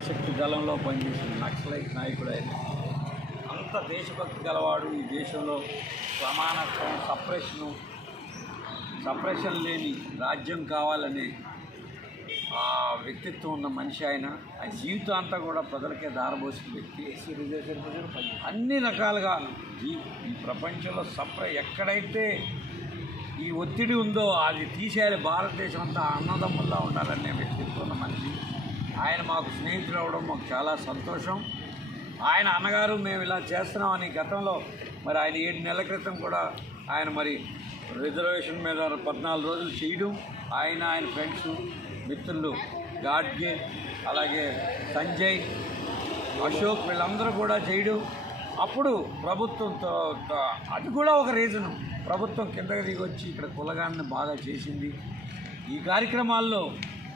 శక్తి దళంలో పనిచేసిన నక్సలైట్ నాయకుడు ఆయన అంత దేశభక్తి గలవాడు ఈ దేశంలో సమానత్వం సప్రెషను సప్రెషన్ లేని రాజ్యం కావాలనే ఆ వ్యక్తిత్వం ఉన్న మనిషి ఆయన. ఆ జీవితం అంతా కూడా ప్రజలకే దారబోసిన వ్యక్తి. అన్ని రకాలుగా ఈ ఈ ప్రపంచంలో సప్ర ఎక్కడైతే ఈ ఒత్తిడి ఉందో అది తీసేయాలి. భారతదేశం అంతా అన్నదమ్ముల్లా ఉండాలనే వ్యక్తిత్వం. ఆయన మాకు స్నేహితులు అవ్వడం మాకు చాలా సంతోషం. ఆయన అన్నగారు మేము ఇలా చేస్తున్నామని గతంలో మరి ఆయన ఏడు నెలల క్రితం కూడా ఆయన మరి రిజర్వేషన్ మీద పద్నాలుగు రోజులు చేయడం. ఆయన ఆయన ఫ్రెండ్స్ మిత్రులు గాడ్గే అలాగే సంజయ్ అశోక్ వీళ్ళందరూ కూడా చేయడం. అప్పుడు ప్రభుత్వంతో అది కూడా ఒక రీజను ప్రభుత్వం కిందకి దిగి వచ్చి ఇక్కడ కులగాన్ని బాగా చేసింది. ఈ కార్యక్రమాల్లో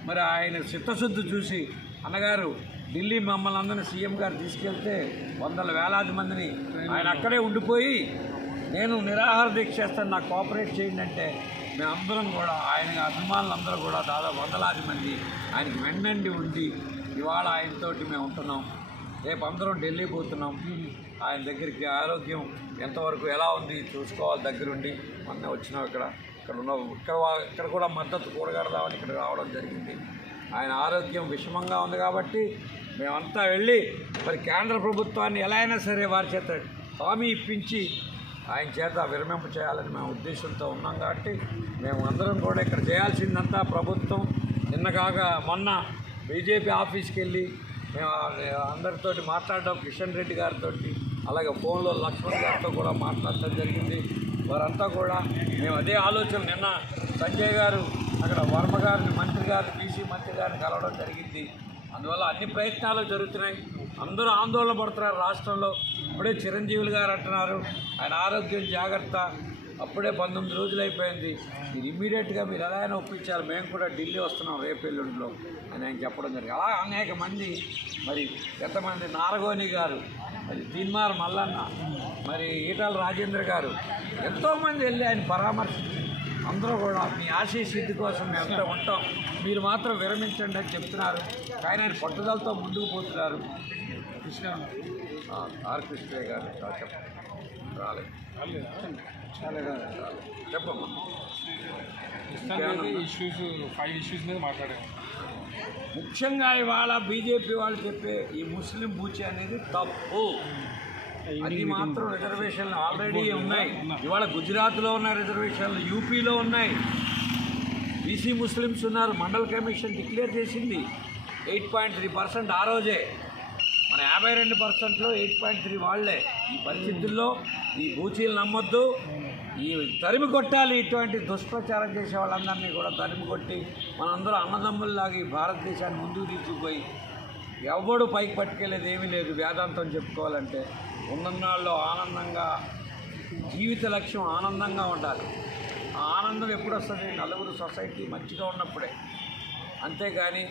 మరి ఆయన చిత్తశుద్ధి చూసి అన్నగారు ఢిల్లీ మమ్మల్ని అందరినీ సీఎం గారు తీసుకెళ్తే వందల వేలాది మందిని ఆయన అక్కడే ఉండిపోయి నేను నిరాహార దీక్ష చేస్తాను నాకు కోఆపరేట్ చేయండి అంటే మేమందరం కూడా ఆయన అభిమానులందరూ కూడా దాదాపు వందలాది మంది ఆయనకి వెన్నండి ఉండి ఇవాళ ఆయనతోటి మేము ఉంటున్నాం. రేపు అందరం ఢిల్లీ పోతున్నాం. ఆయన దగ్గరికి ఆరోగ్యం ఎంతవరకు ఎలా ఉంది చూసుకోవాలి దగ్గరుండి. మొన్న వచ్చినాం ఇక్కడ. ఇక్కడ ఉన్న ఇక్కడ ఇక్కడ కూడా మద్దతు కూడగడదామని ఇక్కడ రావడం జరిగింది. ఆయన ఆరోగ్యం విషమంగా ఉంది కాబట్టి మేమంతా వెళ్ళి మరి కేంద్ర ప్రభుత్వాన్ని ఎలా అయినా సరే వారి చేత హామీ ఇప్పించి ఆయన చేత విరమింప చేయాలని మేము ఉద్దేశంతో ఉన్నాం కాబట్టి మేము అందరం కూడా ఇక్కడ చేయాల్సిందంతా ప్రభుత్వం. నిన్న కాక మొన్న బీజేపీ ఆఫీస్కి వెళ్ళి మేము అందరితోటి మాట్లాడడం కిషన్ రెడ్డి గారితో అలాగే ఫోన్లో లక్ష్మణ్ గారితో కూడా మాట్లాడటం జరిగింది. వారంతా కూడా మేము అదే ఆలోచన నిన్న సంజయ్ గారు అక్కడ వర్మ గారిని మంత్రి గారిని బీసీ మంత్రి గారిని కలవడం జరిగింది. అందువల్ల అన్ని ప్రయత్నాలు జరుగుతున్నాయి. అందరూ ఆందోళన పడుతున్నారు రాష్ట్రంలో. ఇప్పుడే చిరంజీవులు గారు అంటున్నారు ఆయన ఆరోగ్యం జాగ్రత్త అప్పుడే పంతొమ్మిది రోజులు అయిపోయింది. మీరు ఇమ్మీడియట్గా మీరు ఎలా అయినా ఒప్పించాలి. మేము కూడా ఢిల్లీ వస్తున్నాం రేపు ఎల్లుండిలో అని ఆయన చెప్పడం జరిగింది. అలా అనేక మంది మరి ఎంతమంది నారగోని గారు మరి తీన్మార్ మల్లన్న మరి ఈటల రాజేంద్ర గారు ఎంతోమంది వెళ్ళి ఆయన పరామర్శించారు. అందరూ కూడా మీ ఆశయ సిద్ధి కోసం మేము అంతా ఉంటాం. మీరు మాత్రం విరమించండి అని చెప్తున్నారు. కానీ ఆయన పట్టుదలతో ముందుకు పోతున్నారు. కృష్ణ ఆర్ కృష్ణయ్య గారు రాలేదు చెప్పమ్మా. ఇష్యూస్ ఫైవ్ ఇష్యూస్ మీద మాట్లాడాము ముఖ్యంగా ఇవాళ బీజేపీ వాళ్ళు చెప్పే ఈ ముస్లిం బూచి అనేది తప్పు. అది మాత్రం రిజర్వేషన్లు ఆల్రెడీ ఉన్నాయి. ఇవాళ గుజరాత్లో ఉన్న రిజర్వేషన్లు యూపీలో ఉన్నాయి. బీసీ ముస్లిమ్స్ ఉన్నారు మండల్ కమిషన్ డిక్లేర్ చేసింది. ఎయిట్ పాయింట్ త్రీ పర్సెంట్ ఆ రోజే. మన యాభై రెండు పర్సెంట్లో ఎయిట్ పాయింట్ త్రీ వాళ్ళే. ఈ పరిస్థితుల్లో ఈ బూచీలు నమ్మొద్దు. ఈ తరిమి కొట్టాలి ఇటువంటి దుష్ప్రచారం చేసే వాళ్ళందరినీ కూడా తరిమి కొట్టి మనందరూ అన్నదమ్ముల్లాగా భారతదేశాన్ని ముందుకు తీసుకుపోయి ఎవడు పైకి పట్టుకెళ్ళేది ఏమీ లేదు. వేదాంతం చెప్పుకోవాలంటే ఉన్ననాళ్ళు ఆనందంగా జీవిత లక్ష్యం ఆనందంగా ఉండాలి. ఆ ఆనందం ఎప్పుడు వస్తుంది నలుగురు సొసైటీ మంచిగా ఉన్నప్పుడే. అంతేగాని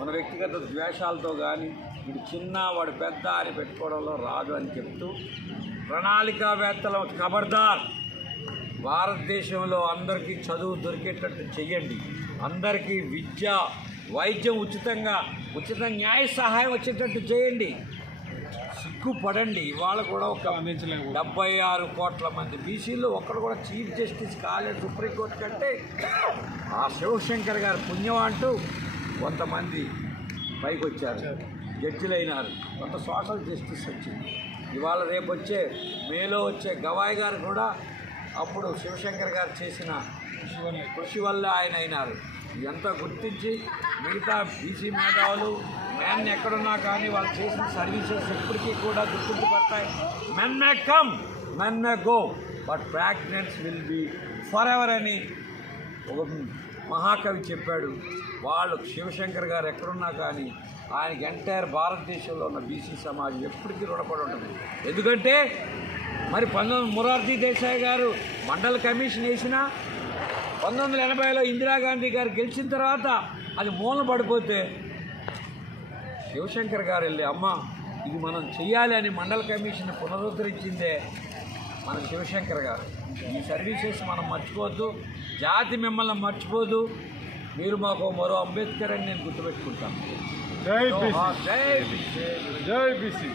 మన వ్యక్తిగత ద్వేషాలతో కానీ వీడు చిన్న వాడు పెద్ద అని పెట్టుకోవడంలో రాదు అని చెప్తూ ప్రణాళికావేత్తల ఖబర్దార్ భారతదేశంలో అందరికీ చదువు దొరికేటట్టు చెయ్యండి. అందరికీ విద్య వైద్యం ఉచితంగా ఉచిత న్యాయ సహాయం వచ్చేటట్టు చేయండి. సిగ్గుపడండి. ఇవాళ కూడా ఒక డెబ్బై ఆరు కోట్ల మంది బీసీలో ఒక్కడు కూడా చీఫ్ జస్టిస్ కాలేదు సుప్రీంకోర్టు కంటే. ఆ శివశంకర్ గారు పుణ్యం అంటూ కొంతమంది పైకి వచ్చారు జడ్జిలు అయినారు కొంత సోషల్ జస్టిస్ వచ్చింది. ఇవాళ రేపు వచ్చే మేలో వచ్చే గవాయ్ గారు కూడా అప్పుడు శివశంకర్ గారు చేసిన కృషి వల్ల ఆయన అయినారు. ఇదంతా గుర్తించి మిగతా బీసీ మేధావులు మెన్ ఎక్కడున్నా కానీ వాళ్ళు చేసిన సర్వీసెస్ ఎప్పటికీ కూడా గుర్తింపబడతాయి men may come men may go but fragrance will be forever అని ఒక మహాకవి చెప్పాడు. వాళ్ళు శివశంకర్ గారు ఎక్కడున్నా కానీ ఆయనకి ఎంటైర్ భారతదేశంలో ఉన్న బీసీ సమాజం ఎప్పటికీ రుణపడి ఉంటుంది. ఎందుకంటే మరి పంతొమ్మిది మురార్జీ దేశాయ్ గారు మండల కమిషన్ వేసినా పంతొమ్మిది వందల ఎనభైలో ఇందిరాగాంధీ గారు గెలిచిన తర్వాత అది మూలన పడిపోతే శివశంకర్ గారు వెళ్ళి అమ్మ ఇది మనం చెయ్యాలి అని మండల కమిషన్ పునరుద్ధరించిందే మన శివశంకర్ గారు. ఈ సర్వీసెస్ మనం మర్చిపోవద్దు జాతి మిమ్మల్ని మర్చిపోదు. మీరు మాకు మరో అంబేద్కర్ అని నేను గుర్తుపెట్టుకుంటాను. జై బీసీ. జోహార్, జై బీసీ. జై బీసీ.